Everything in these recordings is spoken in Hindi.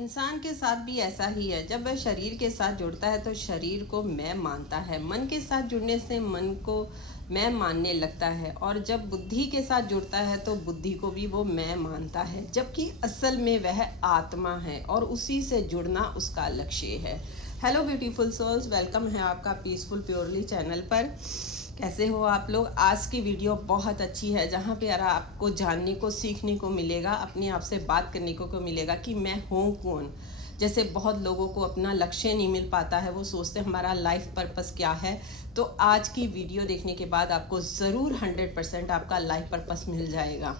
इंसान के साथ भी ऐसा ही है। जब वह शरीर के साथ जुड़ता है तो शरीर को मैं मानता है। मन के साथ जुड़ने से मन को मैं मानने लगता है, और जब बुद्धि के साथ जुड़ता है तो बुद्धि को भी वो मैं मानता है, जबकि असल में वह आत्मा है और उसी से जुड़ना उसका लक्ष्य है। हेलो ब्यूटीफुल सोल्स, वेलकम है आपका पीसफुल प्योरली चैनल पर। कैसे हो आप लोग? आज की वीडियो बहुत अच्छी है, जहाँ पे यार आपको जानने को सीखने को मिलेगा, अपने आप से बात करने को मिलेगा कि मैं हूँ कौन। जैसे बहुत लोगों को अपना लक्ष्य नहीं मिल पाता है, वो सोचते हैं हमारा लाइफ पर्पस क्या है। तो आज की वीडियो देखने के बाद आपको ज़रूर 100% आपका लाइफ पर्पस मिल जाएगा।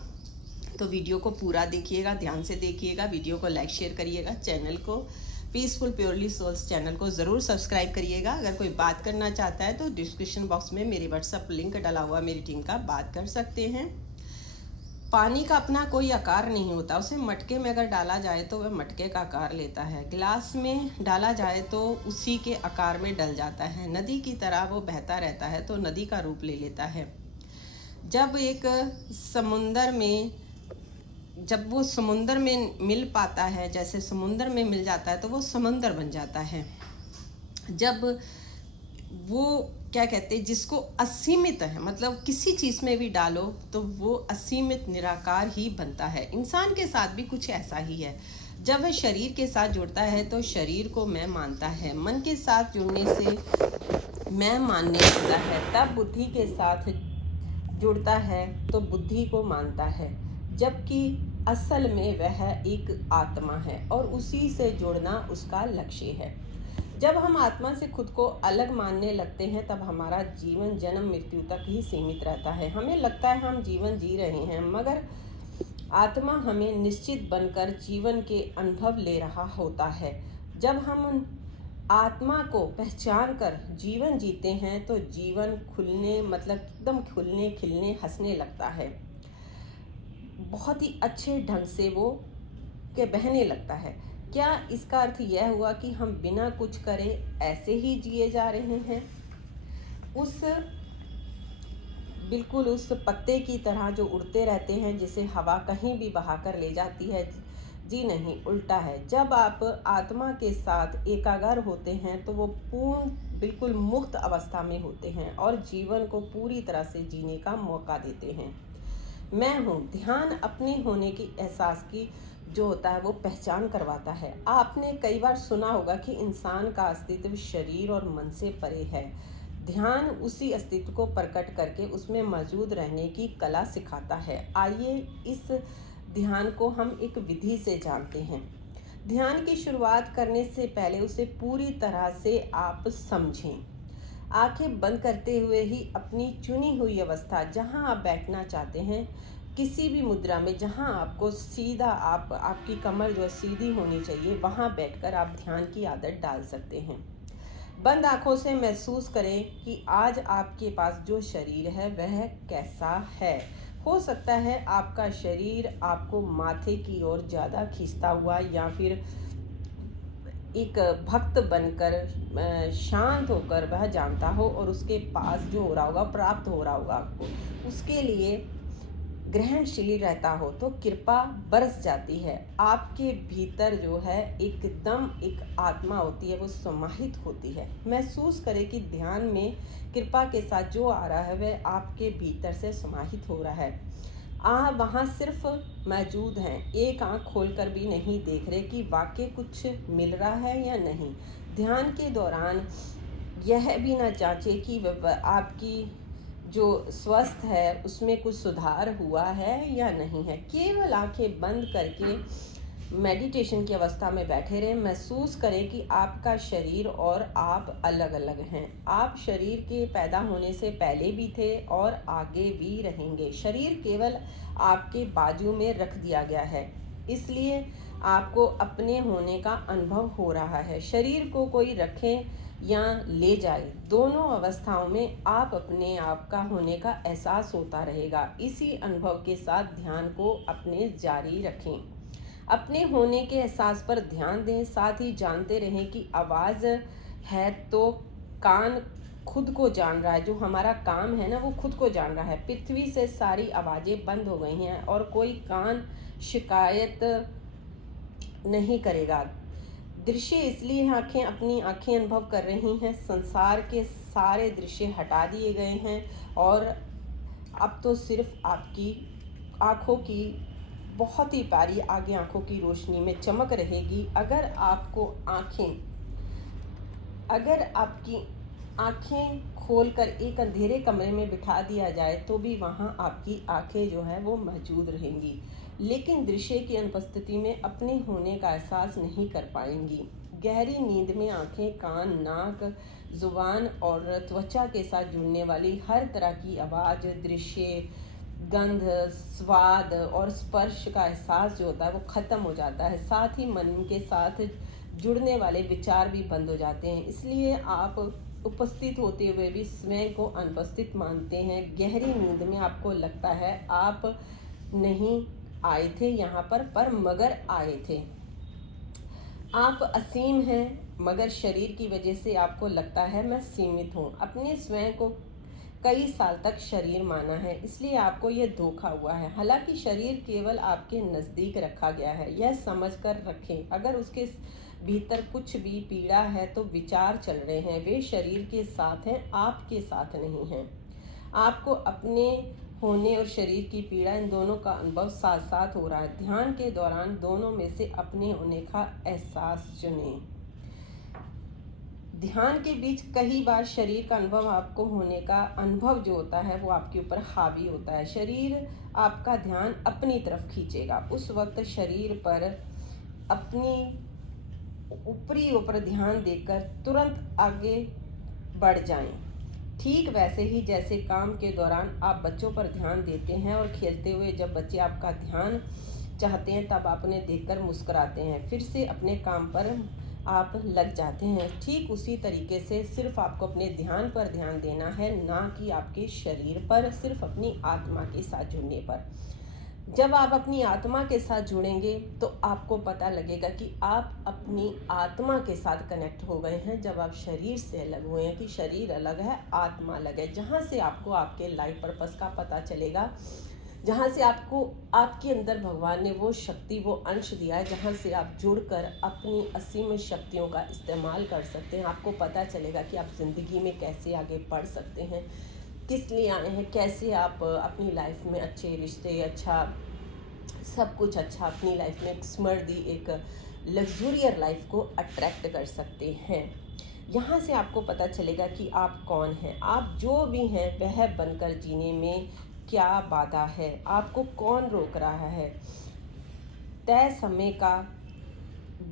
तो वीडियो को पूरा देखिएगा, ध्यान से देखिएगा, वीडियो को लाइक शेयर करिएगा, चैनल को पीसफुल प्योरली सोल्स चैनल को ज़रूर सब्सक्राइब करिएगा। अगर कोई बात करना चाहता है तो डिस्क्रिप्शन बॉक्स में मेरे व्हाट्सएप लिंक डाला हुआ, मेरी टीम का बात कर सकते हैं। पानी का अपना कोई आकार नहीं होता, उसे मटके में अगर डाला जाए तो वह मटके का आकार लेता है, गिलास में डाला जाए तो उसी के आकार में डल जाता है, नदी की तरह वो बहता रहता है तो नदी का रूप ले लेता है। जब एक समुंदर में जब वो समुंदर में मिल पाता है, जैसे समुंदर में मिल जाता है तो वो समंदर बन जाता है। जब वो क्या कहते हैं, जिसको असीमित है, मतलब किसी चीज़ में भी डालो तो वो असीमित निराकार ही बनता है। इंसान के साथ भी कुछ ऐसा ही है। जब वह शरीर के साथ जुड़ता है तो शरीर को मैं मानता है, मन के साथ जुड़ने से मैं मानने लगता है, तब बुद्धि के साथ जुड़ता है तो बुद्धि को मानता है, जबकि असल में वह एक आत्मा है और उसी से जुड़ना उसका लक्ष्य है। जब हम आत्मा से खुद को अलग मानने लगते हैं तब हमारा जीवन जन्म मृत्यु तक ही सीमित रहता है। हमें लगता है हम जीवन जी रहे हैं, मगर आत्मा हमें निश्चित बनकर जीवन के अनुभव ले रहा होता है। जब हम आत्मा को पहचान कर जीवन जीते हैं तो जीवन खुलने, मतलब एकदम खुलने खिलने हंसने लगता है, बहुत ही अच्छे ढंग से वो के बहने लगता है। क्या इसका अर्थ यह हुआ कि हम बिना कुछ करे ऐसे ही जिए जा रहे हैं, उस बिल्कुल उस पत्ते की तरह जो उड़ते रहते हैं, जिसे हवा कहीं भी बहाकर ले जाती है? जी नहीं, उल्टा है। जब आप आत्मा के साथ एकाग्र होते हैं तो वो पूर्ण बिल्कुल मुक्त अवस्था में होते हैं और जीवन को पूरी तरह से जीने का मौका देते हैं। मैं हूँ ध्यान अपने होने की एहसास की जो होता है वो पहचान करवाता है। आपने कई बार सुना होगा कि इंसान का अस्तित्व शरीर और मन से परे है। ध्यान उसी अस्तित्व को प्रकट करके उसमें मौजूद रहने की कला सिखाता है। आइए इस ध्यान को हम एक विधि से जानते हैं। ध्यान की शुरुआत करने से पहले उसे पूरी तरह से आप समझें। आंखें बंद करते हुए ही अपनी चुनी हुई अवस्था, जहां आप बैठना चाहते हैं, किसी भी मुद्रा में जहां आपको सीधा आपकी कमर जो सीधी होनी चाहिए, वहां बैठकर आप ध्यान की आदत डाल सकते हैं। बंद आंखों से महसूस करें कि आज आपके पास जो शरीर है वह कैसा है। हो सकता है आपका शरीर आपको माथे की ओर ज़्यादा खींचता हुआ, या फिर एक भक्त बनकर शांत होकर वह जानता हो और उसके पास जो हो रहा होगा प्राप्त हो रहा होगा आपको, उसके लिए ग्रहणशील रहता हो तो कृपा बरस जाती है। आपके भीतर जो है एकदम एक आत्मा होती है, वो समाहित होती है। महसूस करें कि ध्यान में कृपा के साथ जो आ रहा है वह आपके भीतर से समाहित हो रहा है। आप वहाँ सिर्फ मौजूद हैं, एक आंख खोलकर भी नहीं देख रहे कि वाकई कुछ मिल रहा है या नहीं। ध्यान के दौरान यह भी ना जांचें कि आपकी जो स्वस्थ है उसमें कुछ सुधार हुआ है या नहीं है। केवल आंखें बंद करके मेडिटेशन की अवस्था में बैठे रहें। महसूस करें कि आपका शरीर और आप अलग अलग हैं। आप शरीर के पैदा होने से पहले भी थे और आगे भी रहेंगे। शरीर केवल आपके बाजू में रख दिया गया है, इसलिए आपको अपने होने का अनुभव हो रहा है। शरीर को कोई रखे या ले जाए, दोनों अवस्थाओं में आप अपने आप का होने का एहसास होता रहेगा। इसी अनुभव के साथ ध्यान को अपने जारी रखें। अपने होने के एहसास पर ध्यान दें, साथ ही जानते रहें कि आवाज़ है तो कान खुद को जान रहा है। जो हमारा काम है ना, वो खुद को जान रहा है। पृथ्वी से सारी आवाज़ें बंद हो गई हैं और कोई कान शिकायत नहीं करेगा। दृश्य इसलिए आँखें अपनी आँखें अनुभव कर रही हैं, संसार के सारे दृश्य हटा दिए गए हैं और अब तो सिर्फ आपकी आँखों की बहुत ही प्यारी आगे आँखों की रोशनी में चमक रहेगी। अगर आपकी आँखें खोलकर एक अंधेरे कमरे में बिठा दिया जाए तो भी वहाँ आपकी आँखें जो है वो मौजूद रहेंगी, लेकिन दृश्य की अनुपस्थिति में अपने होने का एहसास नहीं कर पाएंगी। गहरी नींद में आँखें, कान, नाक, जुबान और त्वचा के साथ जुड़ने वाली हर तरह की आवाज़, दृश्य, गंध, स्वाद और स्पर्श का एहसास जो होता है वो ख़त्म हो जाता है। साथ ही मन के साथ जुड़ने वाले विचार भी बंद हो जाते हैं। इसलिए आप उपस्थित होते हुए भी स्वयं को अनुपस्थित मानते हैं। गहरी नींद में आपको लगता है आप नहीं आए थे यहाँ पर मगर आए थे। आप असीम हैं मगर शरीर की वजह से आपको लगता है मैं सीमित हूँ। अपने स्वयं को कई साल तक शरीर माना है, इसलिए आपको यह धोखा हुआ है। हालांकि शरीर केवल आपके नज़दीक रखा गया है, यह समझ कर रखें। अगर उसके भीतर कुछ भी पीड़ा है तो विचार चल रहे हैं, वे शरीर के साथ हैं, आपके साथ नहीं हैं। आपको अपने होने और शरीर की पीड़ा, इन दोनों का अनुभव साथ साथ हो रहा है। ध्यान के दौरान दोनों में से अपने होने का एहसास चुनें। ध्यान के बीच कई बार शरीर का अनुभव, आपको होने का अनुभव जो होता है वो आपके ऊपर हावी होता है। शरीर आपका ध्यान अपनी तरफ खींचेगा। उस वक्त शरीर पर अपनी ऊपरी ऊपर ध्यान देकर तुरंत आगे बढ़ जाएं। ठीक वैसे ही जैसे काम के दौरान आप बच्चों पर ध्यान देते हैं और खेलते हुए जब बच्चे आपका ध्यान चाहते हैं तब आप उन्हें देखकर मुस्कुराते हैं, फिर से अपने काम पर आप लग जाते हैं। ठीक उसी तरीके से सिर्फ आपको अपने ध्यान पर ध्यान देना है, ना कि आपके शरीर पर, सिर्फ अपनी आत्मा के साथ जुड़ने पर। जब आप अपनी आत्मा के साथ जुड़ेंगे तो आपको पता लगेगा कि आप अपनी आत्मा के साथ कनेक्ट हो गए हैं। जब आप शरीर से अलग हुए हैं कि शरीर अलग है, आत्मा अलग है, जहाँ से आपको आपके लाइफ पर्पस का पता चलेगा, जहाँ से आपको आपके अंदर भगवान ने वो शक्ति, वो अंश दिया है, जहाँ से आप जुड़कर अपनी असीम शक्तियों का इस्तेमाल कर सकते हैं। आपको पता चलेगा कि आप ज़िंदगी में कैसे आगे बढ़ सकते हैं, किस लिए आए हैं, कैसे आप अपनी लाइफ में अच्छे रिश्ते, अच्छा सब कुछ अच्छा अपनी लाइफ में एक समृद्धि, एक लग्जूरियर लाइफ को अट्रैक्ट कर सकते हैं। यहाँ से आपको पता चलेगा कि आप कौन हैं, आप जो भी हैं वह बनकर जीने में क्या बाधा है, आपको कौन रोक रहा है। तय समय का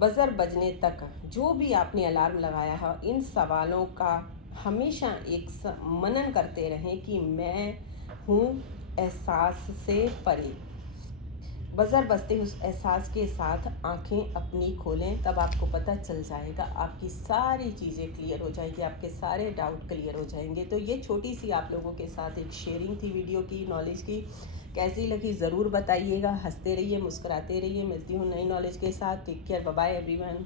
बजर बजने तक जो भी आपने अलार्म लगाया है, इन सवालों का हमेशा एक मनन करते रहें कि मैं हूँ एहसास से परे। बजर बजते उस एहसास के साथ आंखें अपनी खोलें, तब आपको पता चल जाएगा, आपकी सारी चीज़ें क्लियर हो जाएंगी, आपके सारे डाउट क्लियर हो जाएंगे। तो ये छोटी सी आप लोगों के साथ एक शेयरिंग थी वीडियो की, नॉलेज की। कैसी लगी ज़रूर बताइएगा। हंसते रहिए, मुस्कुराते रहिए। मिलती हूँ नई नॉलेज के साथ। Take care, bye bye everyone.